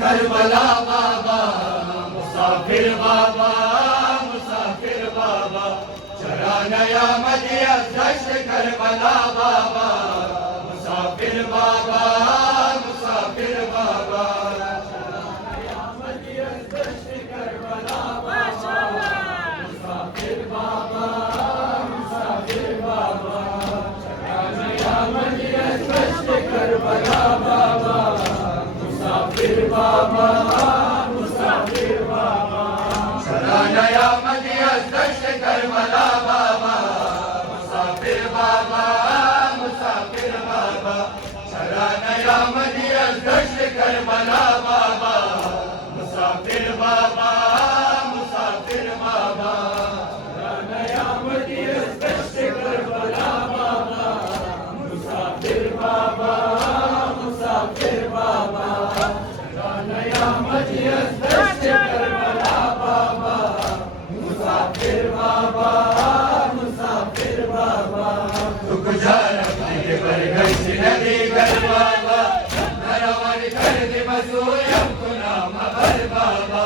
Karbala बाबा मुसाफिर बाबा मुसाफिर बाबा चरा नया मदिया दश्त Karbala बाबा मुसाफिर बाबा मुसाफिर बाबा चरा नया मदिया दश्त करबला बाबा मुसाफिर बाबा मुसाफिर बाबा चरा नया मदिया दश्त करबला बाबा मुसाफिर बाबा मुसाफिर बाबा चला नया मदिया दश्त करबला बाबा मुसाफिर बाबा मुसाफिर बाबा चला नया मदिया दश्त करबला बाबा मुसाफिर बाबा मुसाफिर बाबा चला नया मदिया दश्त करबला बाबा मुसाफिर बाबा मुसाफिर बाबा नया मदिया दश्त करबला बाबा मुसाफिर बाबा मुसाफिर बाबा दुख जाने पर गश नदी कर बाबा नरवर कर दे मजूर कुना मबर बाबा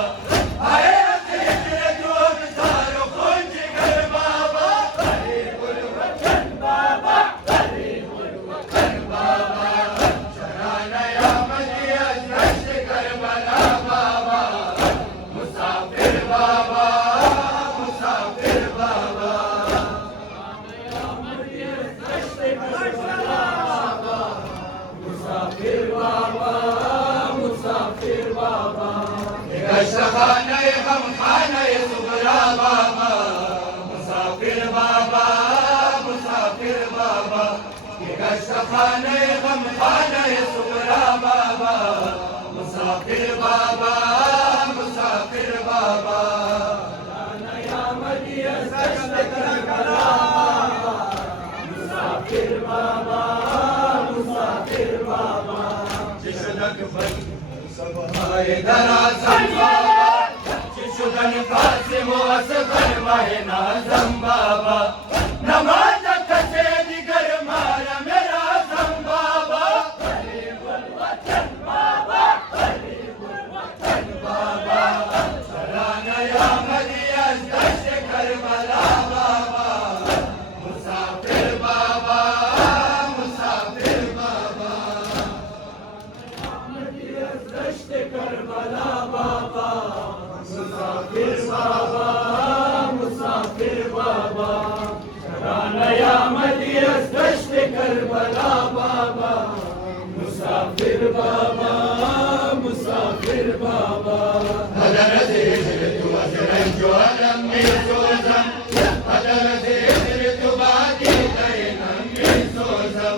आए तेरे जोग सारो खोज कर बाबा हरे गुल वचन बाबा हरे गुल वचन बाबा चला नया मदिया दश्त करबला बाबा मुसाफिर बाबा मुसाफिर बाबा नया मदिया दश्त करबला बाबा मुसाफिर बाबा मुसाफिर बाबा गश्त खाने गम खाने सुगरा बाबा मुसाफिर बाबा मुसाफिर बाबा गश्त खाने गम खाने सुगरा बाबा मुसाफिर बाबा मुसाफिर बाबा नया मदिया दश्त करबला बाबा मुसाफिर बाबा मुसाफिर बाबा जिसनक बन सब आए दरा बाबा जिसुदन कासिम असगर माहे नाज़म बाबा नमाज कसे दिगर मारा मेरा आज़म बाबा गरीबुल वतन बाबा गरीबुल वतन बाबा चला नया मदिया दश्त करबला बाबा मुसाफिर बाबा मुसाफिर बाबा नया मदिया दश्त करबला बाबा मुसाफिर बाबा मुसाफिर बाबा चला नया मदिया दश्त करबला बाबा मुसाफिर बाबा मुसाफिर बाबा हज़रत हिजरत वज़रन जो अलम में सोज़म हज़रत हिजरत बादी तैनम में सोज़म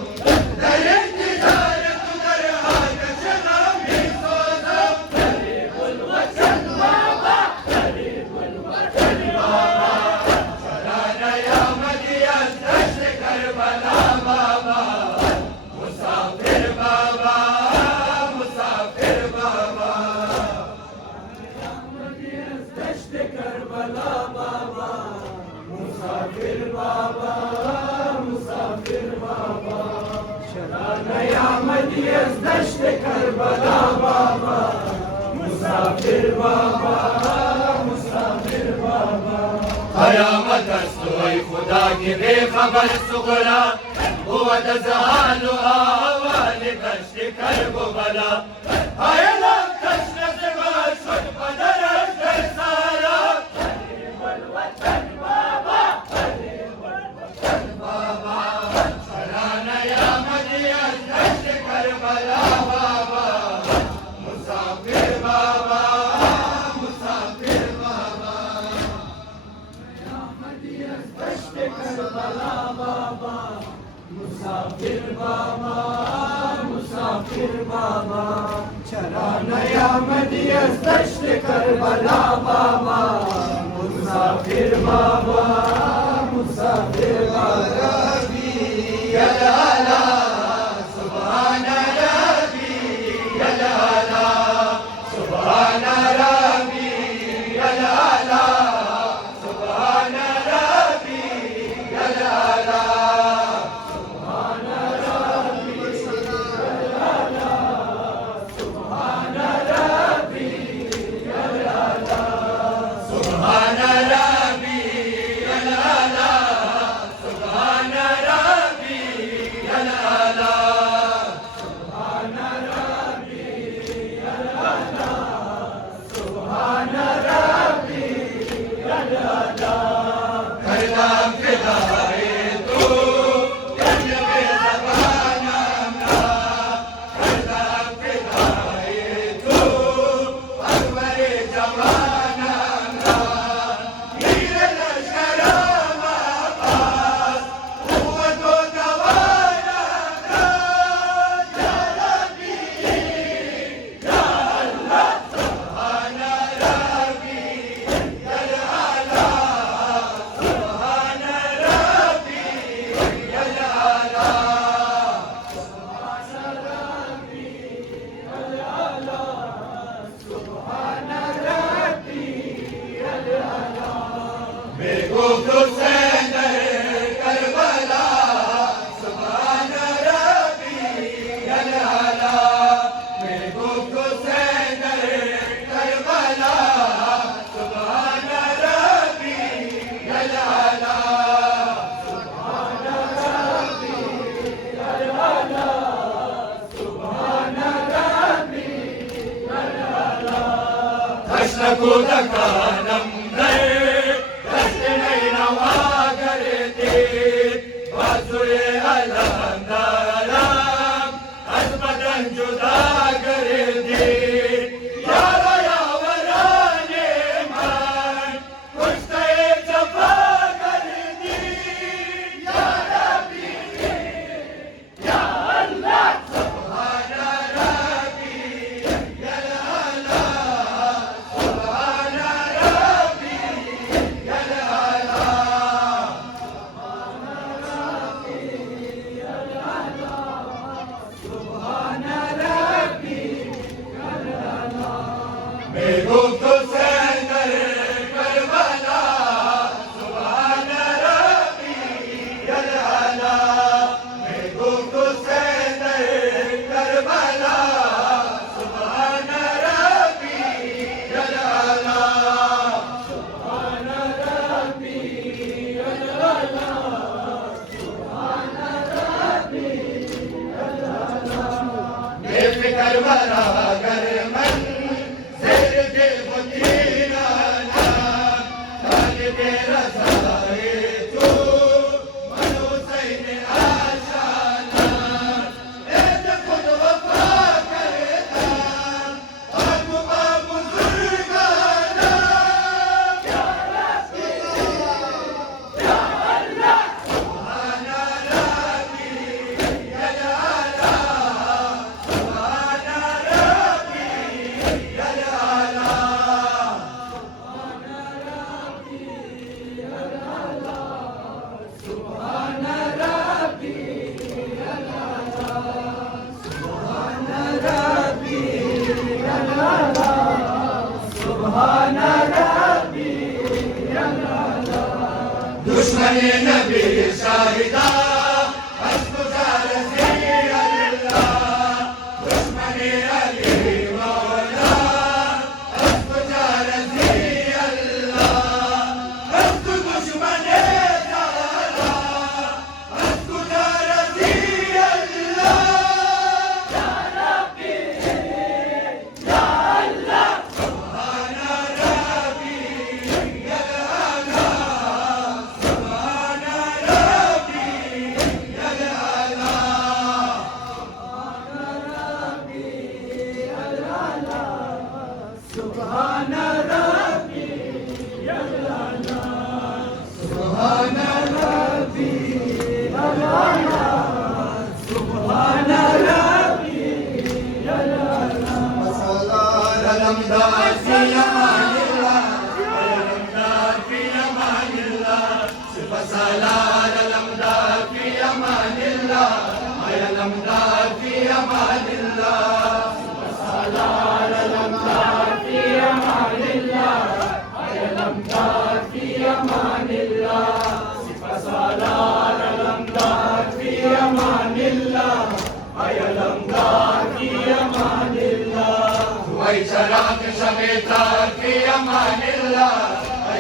दर इंतज़ार तुदर हाथ चला में सोज़म गरीबुल वतन बाबा गरीबुल वतन बाबा चला नया मदिया दश्त करबला बाबा मुसाफिर बाबा मुसाफिर बाबा नया मदिया दश्त करबला बाबा बाबा मुसाफिर बाबा नया मदियस दश्त करबला बाबा मुसाफिर बाबा मुसाफिर बाबा कयामत सोई खुदा की बेखबर सुगरा हुआ दज़हाल अहवाल दश्त करबला आयला दश्त से शुद बदर कर सारा वतन बाबा वतन बाबा चला नया मदियस दश्त करबला बाबा मुसाफिर बाबा मुसाफिर बाबा नया मदियस दश्त करबला बाबा मुसाफिर बाबा मुसाफिर बाबा चला नया मदियस दश्त करबला बाबा मुसाफिर बाबा मुसाफिर बाबा यलाला सुभान रब्बी यलाला सुभान रब्बी यलाला सुभान रब्बी यलाला Kudakanam dare, dasne nawagarte, bazure alandaram, azmadan juda garde, yara yavarane man, kushtaye jafa gardi, ya Rabbi, ya Allah, Subhana Rabbi, ya Allah. Karbala कर मन सिर दिल मुतीराना काल के रसाए तू मनो सैन आशाना ऐसे खुद वफा करता आगू बाबू बुजुर्गाना या रब्बी या अल्लाह सुभान रब्बी या अल्लाह दुश्मन नबी शाहिदा अस्पुजार अल्लाह दुश्मन अली मौला अस्पुजार अल्लाह अस्पु दुश्मन जारा अस्पुजार अल्लाह या रब्बी या अल्लाह सुभान रब्बी या अला सुभान रब्बी या अला सुभान रब्बी या अला सुभान रब्बी या अला सुभान रब्बी या अला सलार अलमदार फी अमानिल्लाह अलमदार फी अमानिल्लाह सलार अलमदार फी अमानिल्लाह अलमदार फी अमानिल्लाह सलार अलमदार फी अमानिल्लाह अलमदार फी अमानिल्लाह सलार अलमदार फी अमानिल्लाह अलमदार फी अमानिल्लाह वही चराग शबेदार फी अमानिल्लाह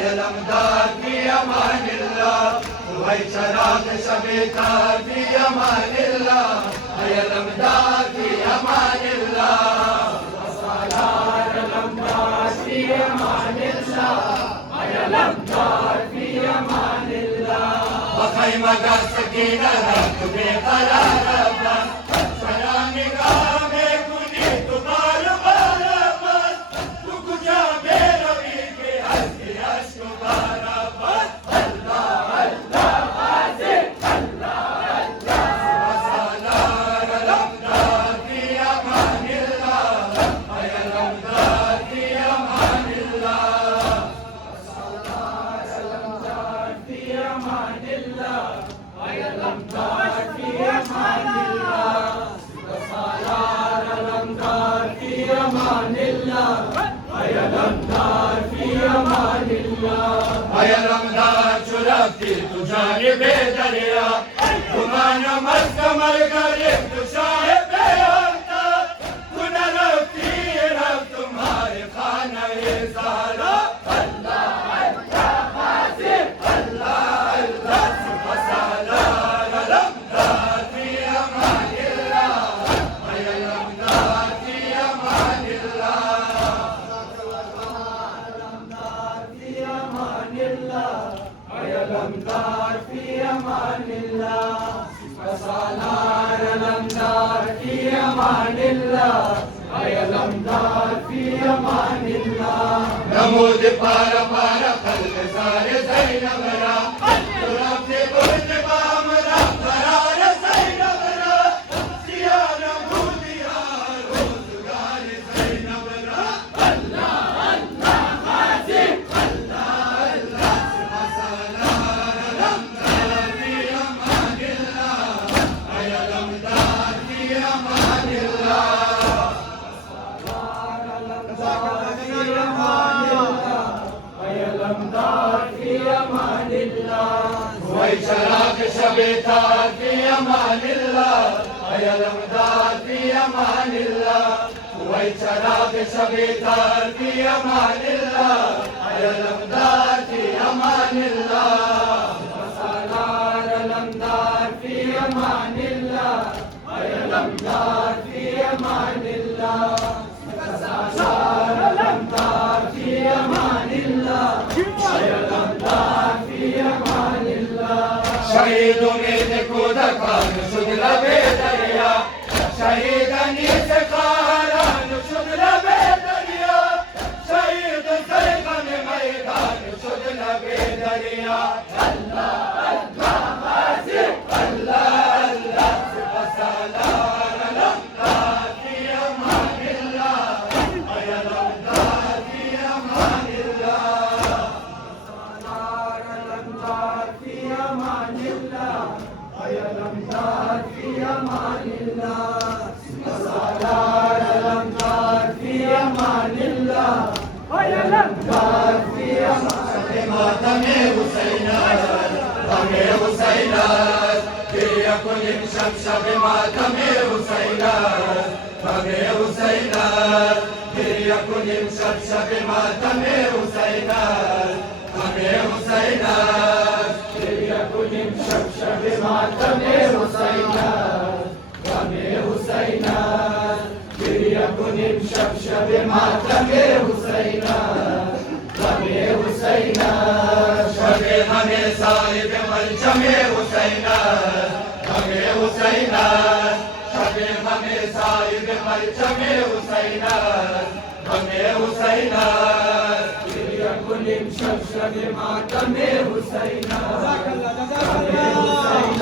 अलमदार फी अमानिल्लाह वही चराग शबेदार फी अमानिल्लाह अलमदार फी अमानिल्लाह सलार अलमदार फी अमानिल्लाह अलमदार फी अमानिल्लाह बखैमा का सकीना रख बेकरार बस सरा निगाह में कुनी तुम्हार बार बस रुक जा बेरवी के हंसी अश्क बारा बस अल्लाह अल्लाह आज़िम अल्लाह अल्लाह सलार अलमदार फी अमानिल्लाह अलमदार फी अमानिल्लाह सलार अलमदार फी अमानिल्लाह अलमदार फी अमानिल्लाह सलार अलमदार फी अमानिल्लाह अलमदार फी अमानिल्लाह अलमदार चुराती तू जानिबे दरिया गुमान मस्त मर गए तू साहिबे आता तू न रखती रब तुम्हारे खाना ये ज़हरा अल्लाह अल्लाह आज़िम अल्लाह अल्लाह सलार अलमदार फी अमानिल्लाह अलमदार फी अमानिल्लाह अलमदार फी अमानिल्लाह अलमदार फी अमानिल्लाह सलार अलमदार फी अमानिल्लाह अलमदार फी अमानिल्लाह नमूद पारा पारा खल्क सारे ज़ैनबरा तुरफ्ते बुर्ज बामरा करार ज़ैनबरा सिया नमूदिया रोज़गार ज़ैनबरा अल्लाह अल्लाह आज़िम अल्लाह अल्लाह सलार अलमदार फी अमानिल्लाह अलमदार फी अमानिल्लाह सलार अलमदार फी अमानिल्लाह अलमदार फी अमानिल्लाह वही चराग शबेदार फी अमानिल्लाह अलमदार फी अमानिल्लाह वही चराग शबेदार फी अमानिल्लाह अलमदार फी अमानिल्लाह सलार अलमदार फी अमानिल्लाह अलमदार फी अमानिल्लाह सलार अलमदार फी अमानिल्लाह अलमदार फी अमानिल्लाह शहीदों में देखो दखान शुगला बेदरिया शहीदानी से खारान शुगला बेदरिया शहीद सरगम मैदान शुगला बेदरिया अल्लाह अल्लाह आज़िम अल्लाह अल्लाह सलार अलमदार फी अमानिल्लाह अलमदार फी अमानिल्लाह सलार अलमदार फी अमानिल्लाह अलमदार फी अमानिल्लाह सलार अलमदार फी अमानिल्लाह अलमदार फी अमानिल्लाह मातम हुसैन حسين ليكن شبشب ماتم حسين غم حسين ليكن شبشب ماتم حسين غم حسين ليكن شبشب ماتم حسين غم حسين ليكن شبشب ماتم حسين غم حسين شب غم صاحب ملجم حسين غم حسين شب غم صاحب ملجم حسين غم حسين ليكن شبشب ماتم حسين غم حسين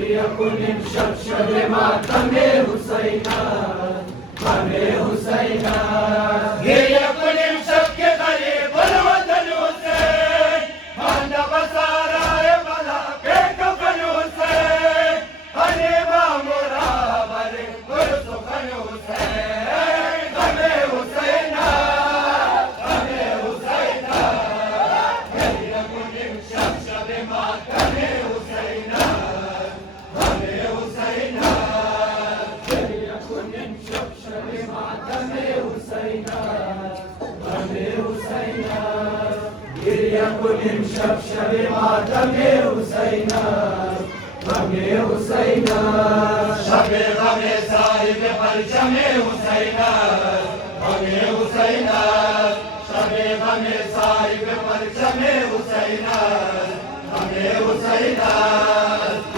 ليكن شبشب ماتم حسين غم حسين ليكن شبك قريب الوطن حسين من بصارى بلا كفن حسين قريبا مرابر برسخن حسين غم حسين غم حسين ليكن شبشب ماتم حسين غم حسين ليكن شبشب ماتم حسين غم حسين ليكن شبشب ماتم حسين غم حسين شب غم صاحب پرچم حسین غم حسین شب غم صاحب پرچم حسین غم حسین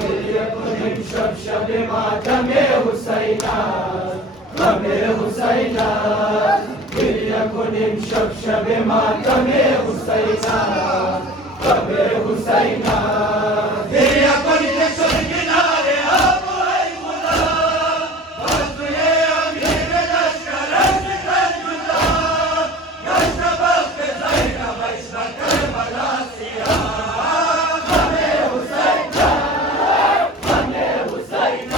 ليكن شبشب ماتم حسين غم حسين ليكن شبشب ماتم حسين غم حسين ليكن جسر کنارے آپ ہے خدا بس یہ امیر لشکر ذکر جدا گشت بخت زینب عشق کربلا سیاہ غم حسین غم حسین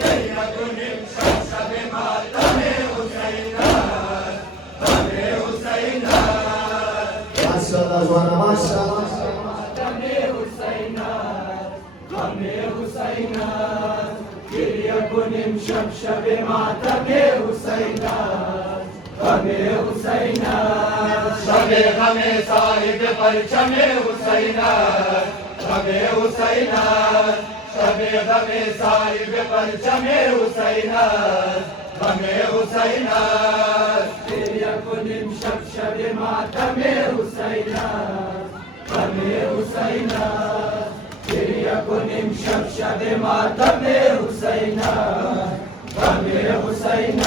ليكن شبشب ماتم حسین غم حسین ماشاءاللہ ماشاءاللہ ماتم حسین غم حسین ليكن شبشب ماتم حسین غم حسین شب غم صاحب پرچم حسین غم حسین شب غم صاحب پرچم حسین غم حسین ليكن شبشب ماتم حسین غم حسین ليكن شبشب ماتم حسین غم حسین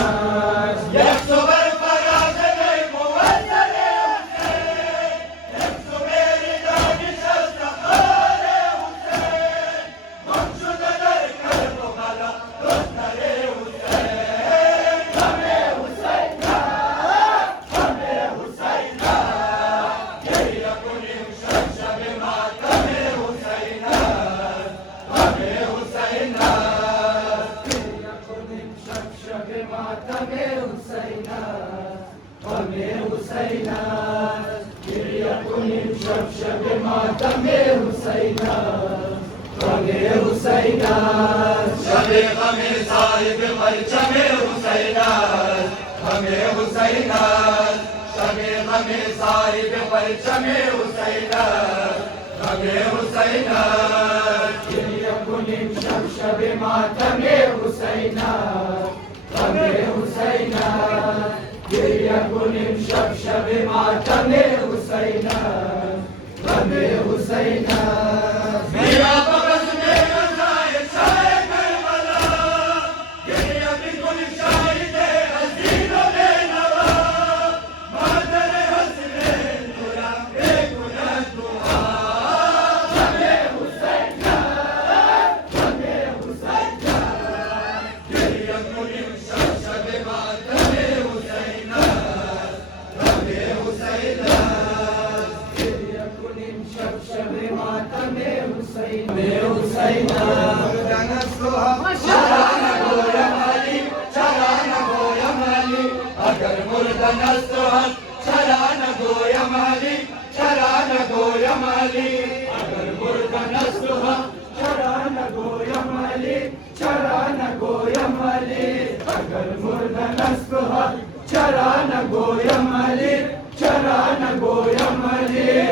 یک صبر فراز گئی موزر حسین یک صبر دانش استخار حسین گم شده در کرب و بلا دختر حسین غم حسین غم حسین ليكن شبشب ماتم حسین غم حسین ليكن شبشب ماتم حسین غم حسین ليكن شبشب ماتم حسین غم حسین شب غم صاحب پرچم حسین غم حسین شب غم صاحب پرچم حسین غم حسین ليكن شبشب ماتم حسین غم حسین ليكن شبشب ماتم حسین غم حسین میرا بغض میں غزائے شاہ کربلا گریہ بکل شاہد حسین و بے نوا مادر حسنین ترا بے گناہ دعا غم حسین غم حسین ليكن شبشب ماتم حسین غم حسین ليكن شبشب ماتم حسین حسین چرانا گویم علی چرانا گویم علی اگر مردن است چرانا گویم علی چرانا گویم علی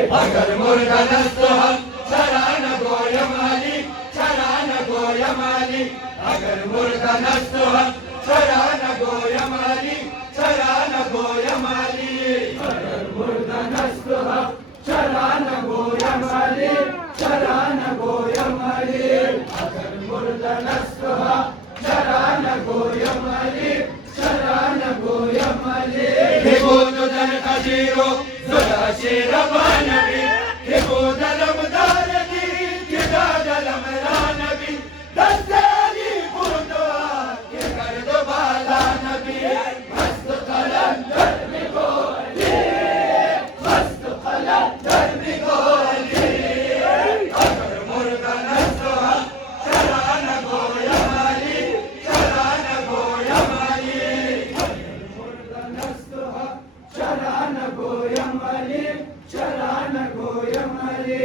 अगर मुर्दा नस्तो हम चरान गोयम अली चरान गोयम अली अगर मुर्दा नस्तो हम चरान गोयम अली चरान गोयम अली अगर मुर्दा नस्तो हम चरान गोयम अली चरान गोयम अली अगर मुर्दा नस्तो हम चरान गोयम अली चरान गोयम अली हिबूद दन खजीरो जुदा शेर नबी हिबूद लमदार दी किदा दलम नबी दस्ते अली बुरदवा के कर दो बाला नबी मस्त कलंदर में गोली मस्त कलंदर में गोली अगर मुर्दा नस्तो हम चरान गोयम अली चरान गोयम अली मुर्दा नस्तो हम चरान गोयम अली चरान गोयम अली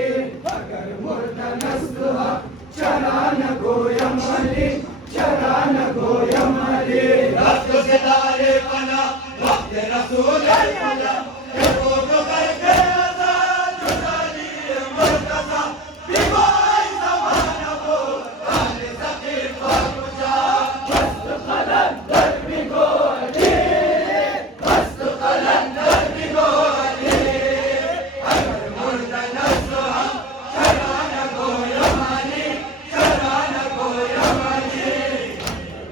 अगर मुर्दा नस्तो हम चरान गोयम अली चरान गोयम अली रफ्त सितारे पना वक्त रसूल अल्लाह के फोटो करके आजाद जुदाली मुर्तजा बिगोई ज़माना को काले सकीर फाकुजा मस्त कलंदर बिगोली मस्त कलंदर बिगोली अगर मुर्दा नस्तो हम चरान गोयम अली चरान गोयम अली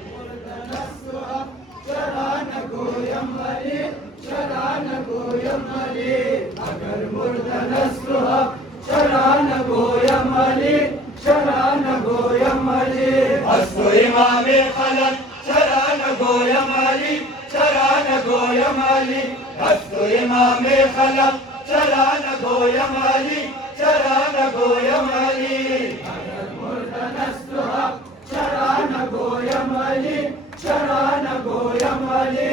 मुर्दा नस्तो हम चरान गोयम अली चरान गोयम अली अगर मुर्दा नस्तो हम चरान गोयम अली चरान गोयम अली अस्तो इमाम खलक चरान गोयम अली चरान गोयम अली अस्तो इमाम खलक चरान गोयम अली चरान गोयम अली अगर मुर्दा नस्तो हम चरान गोयम अली चरान गोयम अली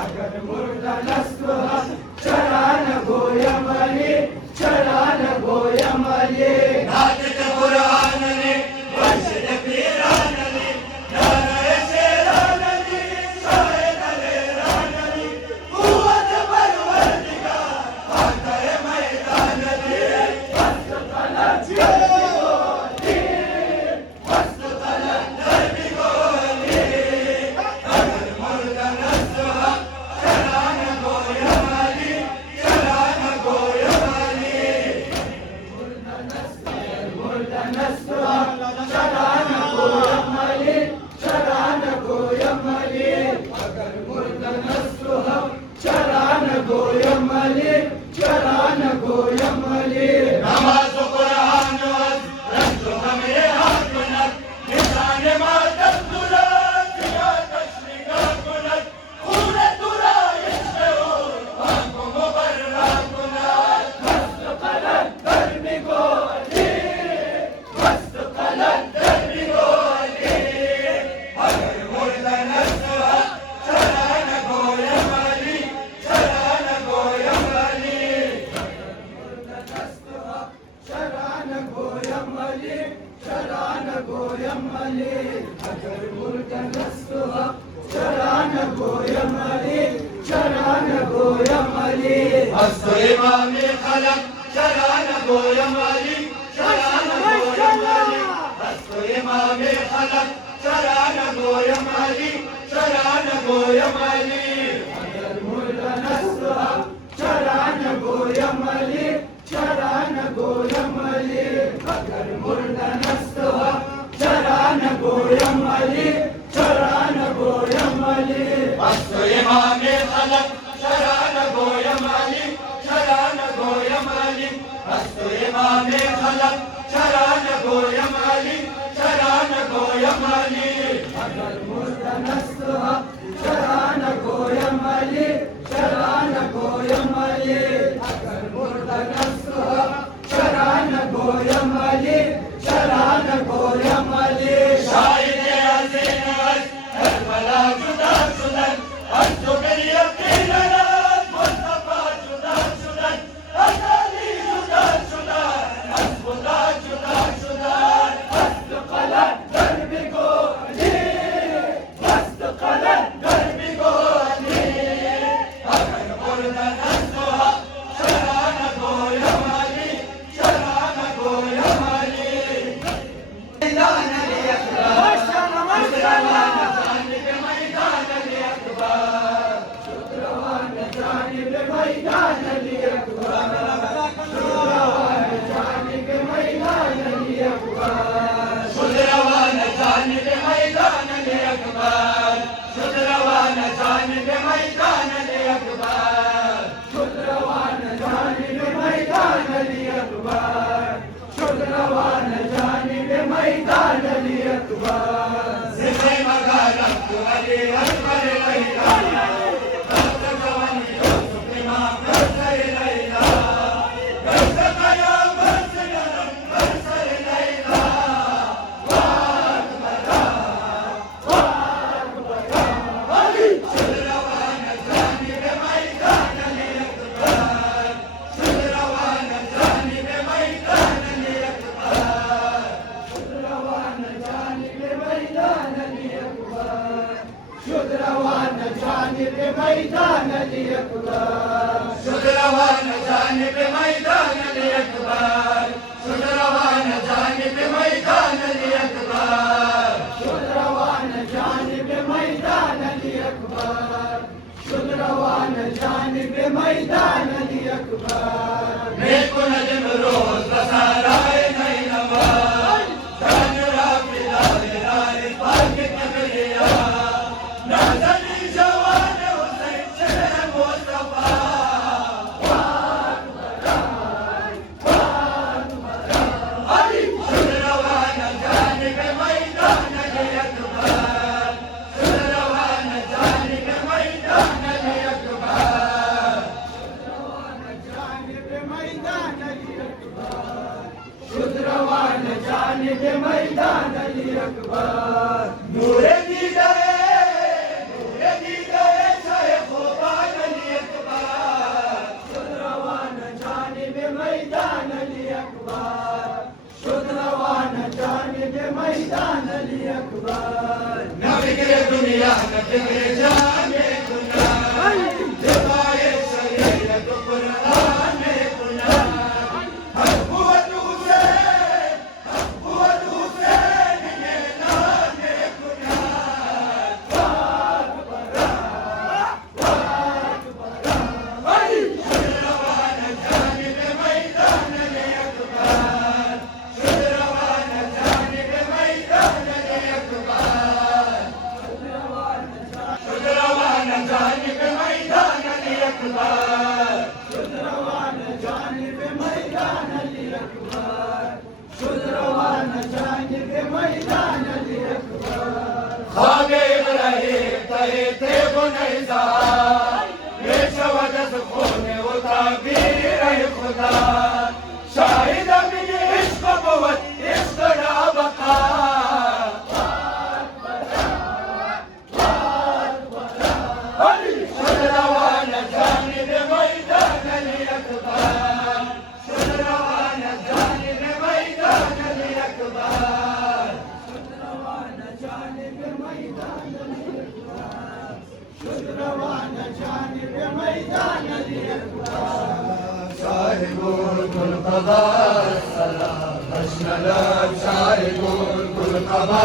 अगर मुर्दा नस्तो हम चरान गोयम अली चरान गोयम अली नातिक कुरान ने वर्षद पीरान ने नारे शेरान ने शायद लेरान ने कुव्वत परवरदिगार आकर मैदान ने मस्त कलंदर बिगोली मस्त कलंदर बिगोली अगर मुर्दा नस्तो हम चरान गोयम अली चरान गोयम अली मुर्दा नस्तो हम चरान गोयम अली चरान गोयम अली अगर मुर्दा नस्तो हम चरान गोयम अली चरान गोयम अली नमाज कुरान रंजो हमें हाकुनत निशान मातम तुरा दिया तशरीका कुनत पूरे तुरा इश्क़ हो आंखों मुबर्रा कुनत मस्त कलंदर बिगोली मस्त कलंदर बिगोली अगर मुर्दा नस्तो हम चरान गोयम अली चरान गोयम अली अगर मुर्दा नस्तो हम चरान गोयम अली चरान गोयम अली अगर मुर्दा नस्तो हम चरान गोयम अली चरान गोयम अली अस्तो इमाम खलक चरान गोयम अली चरान गोयम अली अस्तो इमाम खलक चरान गोयम अली चरान गोयम अली अगर मुर्दा नस्तो हम चरान गोयम अली चरान गोयम अली अगर मुर्दा नस्तो हम चरान गोयम अली चरान गोयम अली अस्तो इमाम खलक चरान गोयम अली चरान गोयम अली अस्तो इमाम खलक चरान गोयम अली चरान गोयम अली अगर मुर्दा नस्तो हम चरान गोयम अली चरान गोयम अली अगर मुर्दा नस्तो हम चरान गोयम अली चरान गोयम अली शाहिद अज़ीम करबला जुदा शुदन अंजो मेरी यकीन मुस्तफा जुदा शुदन अज़ली जुदा शुदन जुदा शुदन जिसे मगारम तू अली अकबर लैला दस्त जवानी यूसुफ इमाम बरसर लैला दस्त कयाम बरस गरम बरसर लैला अली चल रवान जानिब मैदान अली अकबर चल रवान जानिब मैदान अली अकबर शुद रवान जानिब मैदान अली अकबर शुद रवान जानिब मैदान अली अकबर शुद रवान जानिब मैदान अली अकबर शुद रवान जानिब मैदान अली अकबर शुद रवान जानिब मैदान अली अकबर नेक नजम रोज बसाराए नई नवाज जान राफिदाए राय पाक किबरिया नाज़नी जवान हुसैन शेर मुस्तफा अली शुद रवान जानिब मैदान अली अकबर शुद रवान जानिब मैदान अली अकबर जानिब मैदान अली अकबर शुद रवान जानिब मैदान अली अकबर नूरे दीदे शाहे खुबान अली अकबर शुद रवान जानिब मैदान अली अकबर शुद रवान जानिब मैदान अली अकबर न बिगड़े दुनिया न बिगड़े जान में गुनाह जवाए शरीयत कुरान में गुनाह हक हुआ हुसैन ये नाम में गुनाह अली शुद रवान जानिब मैदान अली अकबर शुद रवान जानिब मैदान अली अकबर शुद रवान जानिब मैदान अली अकबर शुद रवान जानिब मैदान अली अकबर शुद रवान जानिब मैदान अली अकबर खागे इब्राहिम तहे थे गुनहगार बेशवदस खोने उताबीर खुदा शाहिद मिन इश्क बुवत इश्क रा बका अली शुद रवान जानिब मैदान अली अकबर शुद रवान जानिब मैदान अली अकबर शुद रवान जानिब मैदान अली अकबर शुद रवान जानिब मैदान अली अकबर साहिबुल कुल कबा सलाम अशनलाम साहिबुल कुल कबा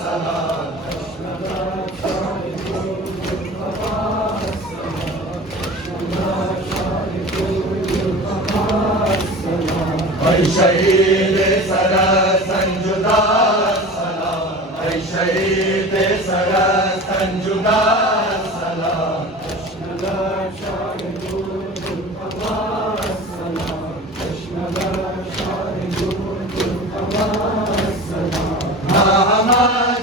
सलाम ऐ शहीद सरा संजुदा सलाम ऐ शहीद सरा संजुदा सलाम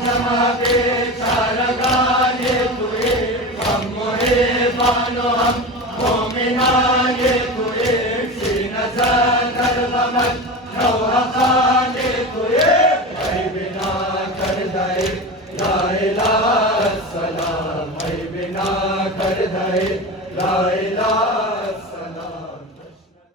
जमा के चारगाने तुए हम मोहे बानो हम मोमिनाने तुए सी नजर कर गमत नौहकाने तुए ऐ बिना कर दे ला इलाहा सलाम ऐ बिना कर दे ला इलाहा